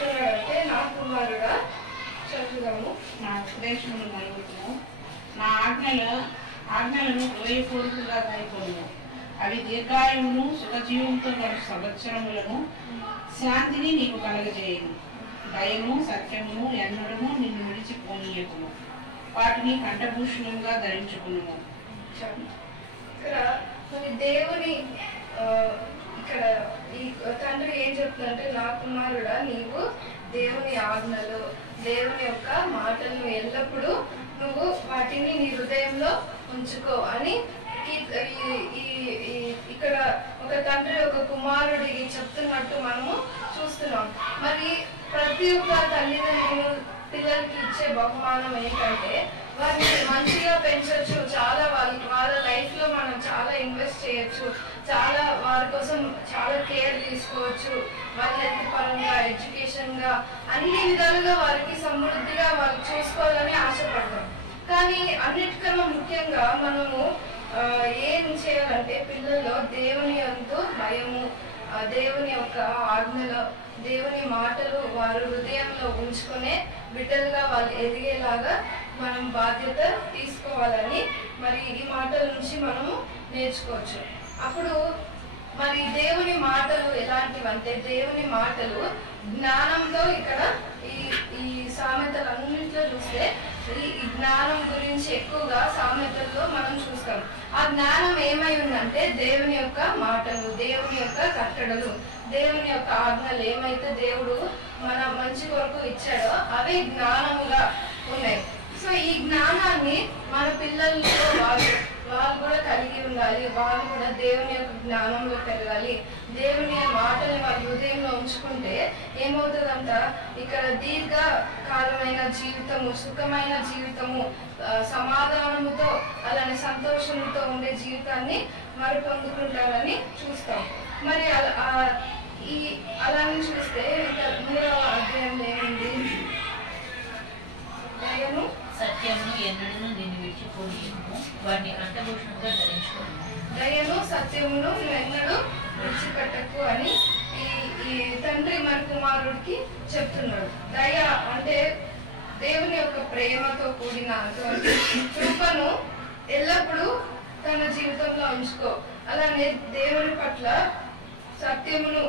చెప్తున్నాడంటే, నా కుమారుడా చదువుదాము. నా ఉపదేశములు నలుగుతుము, నా ఆజ్ఞలను హృదయపూర్వకంగా కైకొనుము. అవి దీర్ఘాయువును సుఖజీవంతో గల సంవత్సరములను శాంతిని నీకు కలగజేయను. దయను సత్యమును ఎన్నడము నిన్ను విడిచిపోనీయకుము. వాటిని కంఠభూషణంగా ధరించుకును. ఇక్కడ మరి దేవుని ఇక్కడ ఈ తండ్రి ఏం చెప్తుందంటే, నా కుమారుడా నీవు దేవుని ఆజ్ఞలు, దేవుని యొక్క మాటలను ఎల్లప్పుడూ నువ్వు వాటిని నీ హృదయంలో ఉంచుకో అని ఇక్కడ ఒక తండ్రి ఒక కుమారుడికి చెప్తున్నట్టు మనము చూస్తున్నాం. మరి ప్రతి ఒక్క తల్లిదండ్రులు పిల్లలకి ఇచ్చే బహుమానం ఏంటంటే వారిని మంచిగా పెంచవచ్చు. చాలా వాళ్ళ లైఫ్ లో మనం చాలా ఇన్వెస్ట్ చేయొచ్చు, చాలా వారి కోసం చాలా కేర్ తీసుకోవచ్చు. వాళ్ళ హెల్త్ పరంగా, ఎడ్యుకేషన్ గా, అన్ని విధాలుగా వారికి సమృద్ధిగా వాళ్ళు చూసుకోవాలని ఆశపడతాం. కానీ అన్నిటికన్నా ముఖ్యంగా మనము ఏం చేయాలంటే పిల్లల్లో దేవుని యందు భయము, దేవుని యొక్క ఆజ్ఞలో, దేవుని మాటలు వారు హృదయంలో ఉంచుకునే బిడ్డలుగా వాళ్ళు ఎదిగేలాగా మనం బాధ్యత తీసుకోవాలని మరి ఈ మాటల నుంచి మనము నేర్చుకోవచ్చు. అప్పుడు మరి దేవుని మాటలు ఎలాంటివంటే, దేవుని మాటలు జ్ఞానంతో ఇక్కడ ఈ సామెతలన్నింటిలో చూస్తే ఈ జ్ఞానం గురించి ఎక్కువగా సామెతల్లో మనం చూస్తాం. ఆ జ్ఞానం ఏమై ఉందంటే దేవుని యొక్క మాటలు, దేవుని యొక్క కట్టడలు, దేవుని యొక్క ఆజ్ఞలు ఏమైతే దేవుడు మన మంచి కొరకు ఇచ్చాడో అవే జ్ఞానముగా ఉన్నాయి. సో ఈ జ్ఞానాన్ని మన పిల్లలతో వాళ్ళు కూడా కలిగి ఉండాలి. వాళ్ళు కూడా దేవుని యొక్క జ్ఞానంలో పెరగాలి. దేవుని మాటల్ని వాళ్ళ హృదయంలో ఉంచుకుంటే ఏమవుతుందంట, ఇక్కడ దీర్ఘకాలమైన జీవితము, సుఖమైన జీవితము, సమాధానముతో అలానే సంతోషంతో ఉండే జీవితాన్ని మరి పొందుకుంటారని చూస్తాం. మరి అలానే చూస్తే ఇంకా 3వ అధ్యాయంలో ఏముంది, దయను సత్యమును ఎన్నడూ నిన్ను విడిచిపోనీయము, వాటిని కంఠభూషణంగా ధరించుకోను. దయను సత్యమును ఎన్నడూ విడిచిపెట్టకు అని ఈ తండ్రి మరి కుమారుడికి చెప్తున్నాడు. దయ అంటే దేవుని యొక్క ప్రేమతో కూడిన కృపను ఎల్లప్పుడూ తన జీవితంలో ఉంచుకో. అలానే దేవుని పట్ల సత్యమును,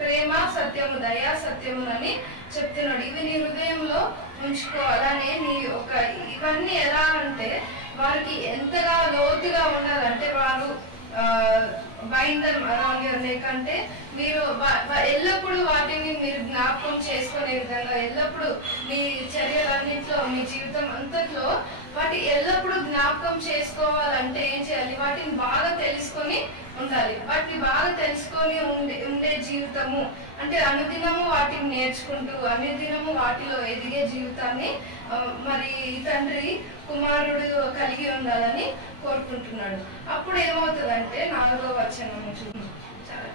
ప్రేమ, సత్యము, దయ, సత్యమునని చెప్తున్నాడు. ఇవి నీ హృదయంలో ఉంచుకో. అలానే నీ ఒక ఇవన్నీ ఎలా అంటే వారికి ఎంతగా లోతుగా ఉన్నదంటే వారు bind them around your neck అంటే మీరు ఎల్లప్పుడూ వాటిని మీరు జ్ఞాపకం చేసుకునే విధంగా, ఎల్లప్పుడూ మీ చర్యలన్నింటిలో, మీ జీవితం అంతట్లో వాటి ఎల్లప్పుడూ జ్ఞాపకం చేసుకోవాలంటే ఏం చేయాలి, వాటిని బాగా తెలుసుకొని ఉండాలి. వాటిని బాగా తెలుసుకొని ఉండే జీవితము అంటే అనుదినము వాటిని నేర్చుకుంటూ అనుదినము వాటిలో ఎదిగే జీవితాన్ని మరి తండ్రి కుమారుడు కలిగి ఉండాలని కోరుకుంటున్నాడు. అప్పుడు ఏమవుతుందంటే 4వ వచనము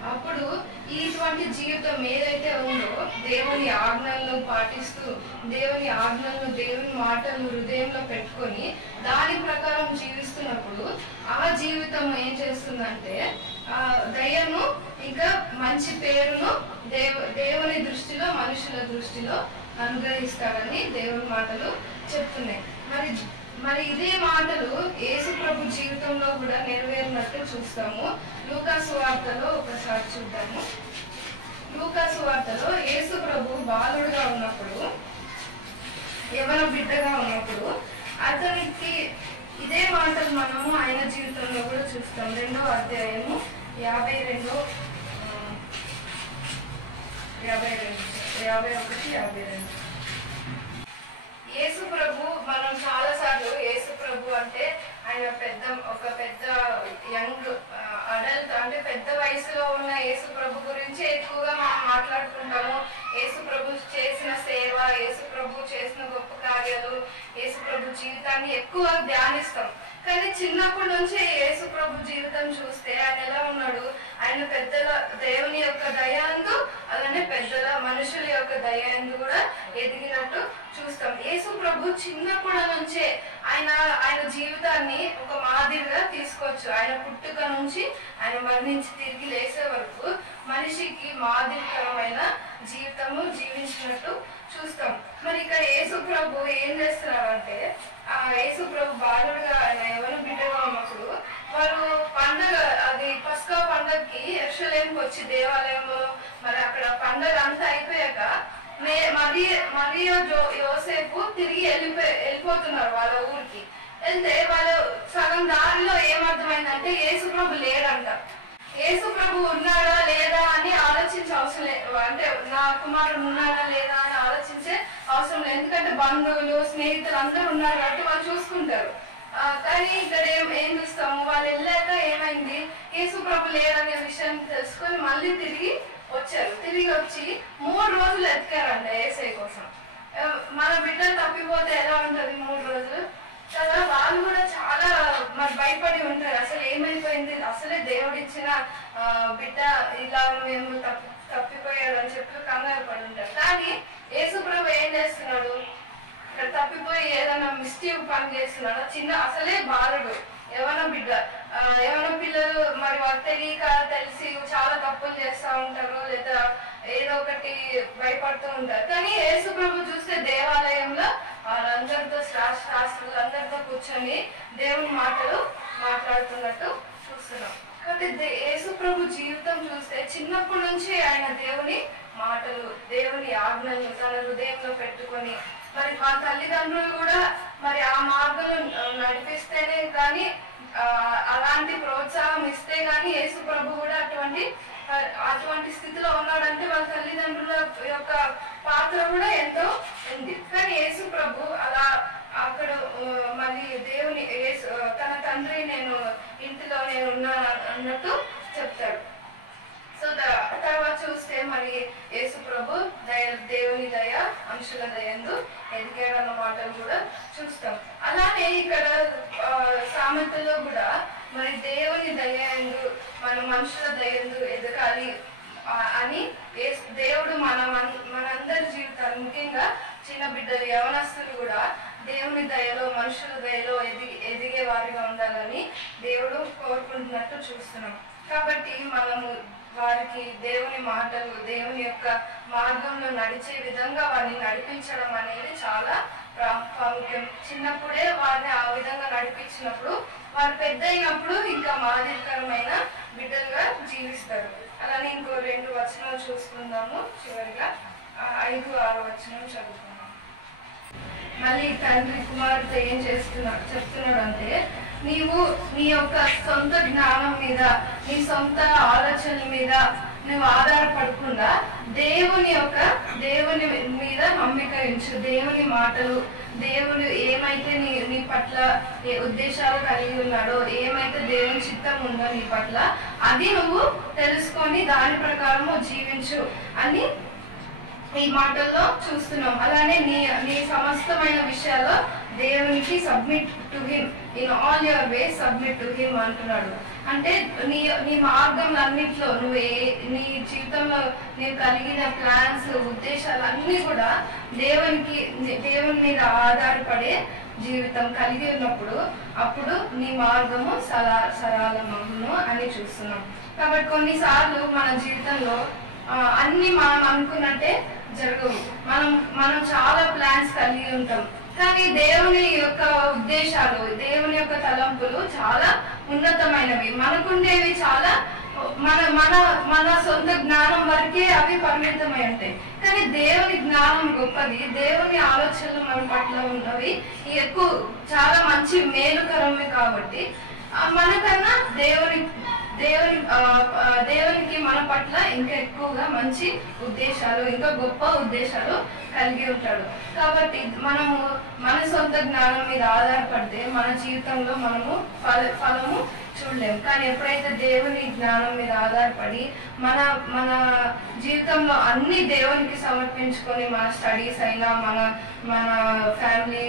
అప్పుడు ఇటువంటి జీవితం ఏదైతే ఉందో దేవుని ఆజ్ఞలను పాటిస్తూ, దేవుని ఆజ్ఞలను, దేవుని మాటలను హృదయంలో పెట్టుకొని దాని ప్రకారం జీవిస్తున్నప్పుడు ఆ జీవితం ఏం చేస్తుందంటే దయను ఇంకా మంచి పేరును దేవుని దృష్టిలో, మనుషుల దృష్టిలో అనుగ్రహిస్తాడని దేవుని మాటలు చెప్తున్నాయి. మరి ఇదే మాటలు యేసు ప్రభు జీవితంలో కూడా నెరవేరినట్టు చూస్తాము. లూకా సువార్తలో ఒకసారి చూద్దాము. లూకా సువార్తలో యేసు ప్రభు బాలుడుగా ఉన్నప్పుడు, యవన బిడ్డగా ఉన్నప్పుడు అతనికి ఇదే మాటలు మనము ఆయన జీవితంలో కూడా చూస్తాం. 2వ అధ్యాయము 51, 52. యేసు ప్రభు, మనం చాలా సార్లు యేసు ప్రభు అంటే ఆయన ఒక పెద్ద యంగ్ అడల్ట్ అంటే పెద్ద వయసులో ఉన్న యేసు ప్రభు గురించి ఎక్కువగా మనం మాట్లాడుకుంటాము. యేసు ప్రభు చేసిన సేవ, యేసు ప్రభు చేసిన గొప్ప కార్యాలు, యేసు ప్రభు జీవితాన్ని ఎక్కువ ధ్యానిస్తాం. కానీ చిన్నప్పటి నుంచి యేసు ప్రభు జీవితం చూస్తే ఆయన ఎలా ఉన్నాడు, ఆయన పెద్దల దేవుని యొక్క దయందు, అలానే పెద్దల మనుషుల యొక్క దయందు కూడా ఎదిగినట్టు చూస్తాం. యేసు ప్రభు చిన్నప్పటి నుంచే ఆయన జీవితాన్ని ఒక మాదిరిగా తీసుకోవచ్చు. ఆయన పుట్టుక నుంచి ఆయన మరణించి తిరిగి లేసే వరకు మనిషికి మాదిరికరమైన జీవితము జీవించినట్టు చూస్తాం. మరి ఇక్కడ యేసు ప్రభు ఏం చేస్తున్నారంటే, ఆ యేసు ప్రభు బాలుడుగా యవ్వన బిడ్డగా ఉన్నప్పుడు వారు పండగ, అది పస్కా పండగకి యెరూషలేముకి వచ్చి దేవాలయంలో మరి అక్కడ పండగ అంతా అయిపోయాక మరియు యోసేపు తిరిగి వెళ్ళిపోతున్నారు వాళ్ళ ఊరికి. వెళ్తే వాళ్ళు సగం దారిలో ఏమర్థమైందంటే యేసు ప్రభు లేడంట. యేసు ప్రభు ఉన్నాడా లేదా అని ఆలోచించే అవసరం లేదు, అంటే నా కుమారుడు ఉన్నాడా లేదా అని ఆలోచించే అవసరం లేదు. ఎందుకంటే బంధువులు స్నేహితులు అందరూ ఉన్నారు కాబట్టి వాళ్ళు చూసుకుంటారు. కానీ ఇక్కడ ఏం చూస్తాము, వాళ్ళు వెళ్ళాక ఏమైంది, యేసు ప్రభు లేడనే విషయం తెలుసుకొని మళ్ళీ తిరిగి వచ్చారు. తిరిగి వచ్చి 3 రోజులు ఎత్తికారంట యేసయ్య కోసం. మన బిడ్డలు తప్పిపోతే ఎలా ఉంటది 3 రోజులు కదా. వాళ్ళు కూడా చాలా మరి భయపడి ఉంటారు, అసలు ఏమైపోయింది, అసలే దేవుడిచ్చిన బిడ్డ ఇలా మేము తప్పిపోయాడు అని చెప్పి కంగారు పడి ఉంటారు. కానీ యేసు ప్రభు ఏం చేస్తున్నాడు, ఇక్కడ తప్పిపోయి ఏదైనా మిస్టేక్ పని చేస్తున్నాడు. అసలే బాలుడు, యవ్వన బిడ్డ. యవ్వన పిల్లలు మరి వాళ్ళు తెలిసి చాలా తప్పులు చేస్తూ ఉంటారు, లేదా ఏదో ఒకటి భయపడుతూ ఉంటారు. కానీ యేసు ప్రభు చూస్తే దేవాలయంలో వాళ్ళందరితో శాస్త్రులందరితో కూర్చొని దేవుని మాటలు మాట్లాడుతున్నట్టు చూస్తున్నాం. కాబట్టి యేసు ప్రభు జీవితం చూస్తే చిన్నప్పటి నుంచి ఆయన దేవుని మాటలు, దేవుని ఆజ్ఞలు తన హృదయంలో పెట్టుకొని, మరి మా తల్లిదండ్రులు కూడా మరి ఆ మార్గంలో నడిపిస్తేనే కానీ, అలాంటి ప్రోత్సాహం ఇస్తే గానీ యేసు ప్రభు కూడా అటువంటి స్థితిలో ఉన్నాడంటే వాళ్ళ తల్లిదండ్రుల యొక్క పాత్ర కూడా ఎంతో ఉంది. కానీ యేసు ప్రభు అలా అక్కడ మళ్ళీ దేవుని తన తండ్రి ఇంటిలో నేను ఉన్నాను అన్నట్టు చెప్తాడు. సో తర్వాత చూస్తే మరి యేసు ప్రభు దేవుని దయ, అంశుల దయందు ఎదిగాడన్న మాటలు కూడా చూస్తాం. అలానే ఇక్కడ సామెతలో కూడా మరి దేవుని దయందు మన మనుషుల దయందు ఎదగాలి అని దేవుడు మనందరి జీవితాలు, ముఖ్యంగా చిన్న బిడ్డలు యవనస్తులు కూడా దేవుని దయలో, మనుషుల దయలో ఎదిగే వారిగా ఉండాలని దేవుడు కోరుకుంటున్నట్టు చూస్తున్నాం. కాబట్టి మనము వారికి దేవుని మాటలు, దేవుని యొక్క మార్గంలో నడిచే విధంగా వారిని నడిపించడం అనేది చాలా ప్రాముఖ్యం. చిన్నప్పుడే వారిని ఆ విధంగా నడిపించినప్పుడు వారు పెద్ద అయినప్పుడు ఇంకా మాదిరికరమైన బిడ్డలుగా జీవిస్తారు. అలానే ఇంకో 2 వచనాలు చూసుకుందాము. చివరిగా 5, 6 వచనం చదువుకుందాం. మళ్ళీ తండ్రి కుమారుడితో ఏం చెప్తున్నాడు అంటే, నీవు నీ యొక్క సొంత జ్ఞానం మీద, నీ సొంత ఆలోచనల మీద నువ్వు ఆధారపడకుండా దేవుని మీద నమ్మిక ఉంచు. దేవుని మాటలు, దేవుడు ఏమైతే నీ పట్ల ఉద్దేశాలు కలిగి ఉన్నాడో, ఏమైతే దేవుని చిత్తం ఉందో నీ పట్ల, అది నువ్వు తెలుసుకొని దాని ప్రకారము జీవించు అని ఈ మాటల్లో చూస్తున్నాం. అలానే నీ సమస్తమైన విషయాల్లో దేవునికి submit to him, in all your ways submit to him అంటున్నాడు. అంటే నీ మార్గంలన్నిట్లో నీ జీవితంలో నీవు కలిగిన ప్లాన్స్, ఉద్దేశాలు అన్నీ కూడా దేవుని మీద ఆధారపడే జీవితం కలిగి ఉన్నప్పుడు అప్పుడు నీ మార్గము సరళమగును అని చూస్తున్నాం. కాబట్టి కొన్నిసార్లు మన జీవితంలో అన్ని మనం అనుకున్నట్టే జరగవు. మనం చాలా ప్లాన్స్ కలిగి ఉంటాం, కానీ దేవుని యొక్క ఉద్దేశాలు, దేవుని యొక్క తలంపులు చాలా ఉన్నతమైనవి. మనకుండేవి చాలా మన సొంత జ్ఞానం వరకే అవి పరిమితమై ఉంటాయి. కానీ దేవుని జ్ఞానం గొప్పది, దేవుని ఆలోచనలు మన పట్ల ఉన్నవి ఎక్కువ, చాలా మంచి మేలుకరమే. కాబట్టి మనకన్నా దేవునికి మన పట్ల ఇంకా ఎక్కువగా మంచి ఉద్దేశాలు, ఇంకా గొప్ప ఉద్దేశాలు కలిగి ఉంటాడు. కాబట్టి మనము మన సొంత జ్ఞానం మీద ఆధారపడితే మన జీవితంలో మనము ఫలము చూడలేము. కానీ ఎప్పుడైతే దేవుని జ్ఞానం మీద ఆధారపడి మన జీవితంలో అన్ని దేవునికి సమర్పించుకొని, మన స్టడీస్ అయినా, మన ఫ్యామిలీ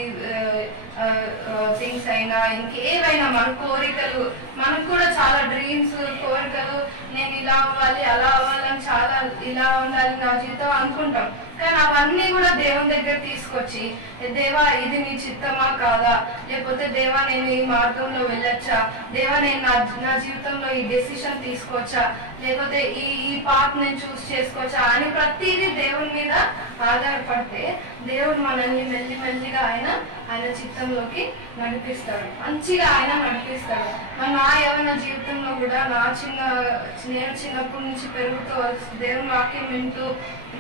థింగ్స్ అయినా, ఇంకేవైనా మన కోరికలు, మనకు కూడా చాలా డ్రీమ్స్, కోరికలు, నేను ఇలా అవ్వాలి, అలా అవ్వాలని, చాలా ఇలా ఉండాలి నా జీవితం అనుకుంటాం. కానీ అవన్నీ కూడా దేవుని దగ్గర తీసుకొచ్చి, దేవా ఇది నీ చిత్తమా కాదా, లేకపోతే దేవా నేను ఈ మార్గంలో వెళ్ళొచ్చా, దేవా నేను నా జీవితంలో ఈ డెసిషన్ తీసుకోవచ్చా, లేకపోతే ఈ పాత్ నేను చూస్ చేసుకోవచ్చా అని ప్రతిదీ దేవుని మీద ఆధారపడితే దేవుడు మనల్ని మెల్లిమెల్లిగా ఆయన చిత్తంలోకి నడిపిస్తాడు, మంచిగా ఆయన నడిపిస్తాడు. నా యవ్వన జీవితంలో కూడా నేను చిన్నప్పటి నుంచి పెరుగుతూ దేవుని వాక్యం వింటూ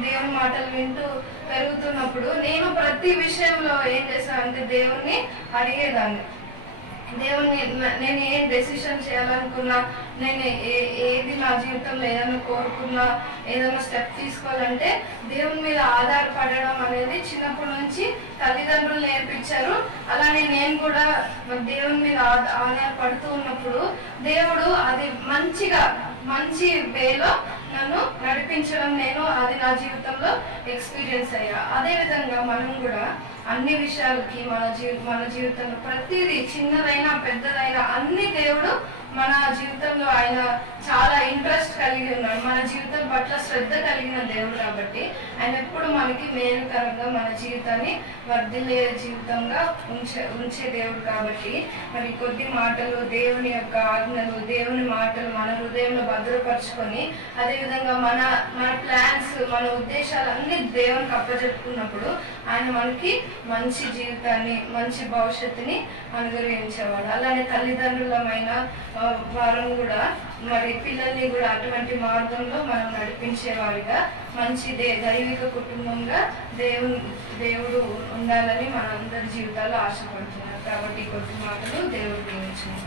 దేవుని మాటలు వింటూ పెరుగుతున్నప్పుడు నేను ప్రతి విషయంలో ఏం చేశానంటే దేవుణ్ణి అడిగేదాన్ని. దేవుణ్ణి నేను ఏం డెసిషన్ చేయాలనుకున్నా, నేను ఏది నా జీవితంలో ఏదైనా కోరుకున్నా, ఏదైనా స్టెప్ తీసుకోవాలంటే దేవుని మీద ఆధారపడడం అనేది చిన్నప్పటి నుంచి తల్లిదండ్రులు నేర్పించారు. అలానే నేను కూడా దేవుని మీద ఆధారపడుతూ ఉన్నప్పుడు దేవుడు అది మంచి వేలో నన్ను నడిపించడం అది నా జీవితంలో ఎక్స్పీరియన్స్ అయ్యా. అదే విధంగా మనం కూడా అన్ని విషయాలకి మన జీవితంలో ప్రతిదీ చిన్నదైనా పెద్దదైనా అన్ని దేవుడు మన జీవితంలో ఆయన చాలా ఇంట్రెస్ట్ కలిగి ఉన్నాడు. మన జీవితం పట్ల శ్రద్ధ కలిగిన దేవుడు కాబట్టి ఆయన ఎప్పుడు మనకి మేలుకరంగా మన జీవితాన్ని వర్ధిల్లే జీవితంగా ఉంచే దేవుడు. కాబట్టి మరి కొద్ది మాటలు దేవుని యొక్క ఆజ్ఞలు దేవుని మాటలు మన హృదయంలో భద్రపరుచుకొని అదేవిధంగా మన ప్లాన్స్ మన ఉద్దేశాలు అన్ని దేవునికి అప్పచెప్పుకున్నప్పుడు ఆయన మనకి మంచి జీవితాన్ని మంచి భవిష్యత్తుని అనుగ్రహించేవాడు. అలానే తల్లిదండ్రులమైన వారం కూడా మరి పిల్లల్ని కూడా అటువంటి మార్గంలో మనం నడిపించేవారిగా మంచి దైవిక కుటుంబంగా దేవుడు ఉండాలని మనందరి జీవితాల్లో ఆశపడుతున్నారు. కాబట్టి కొద్ది మాటలు దేవుడు దీవించుకుంటారు.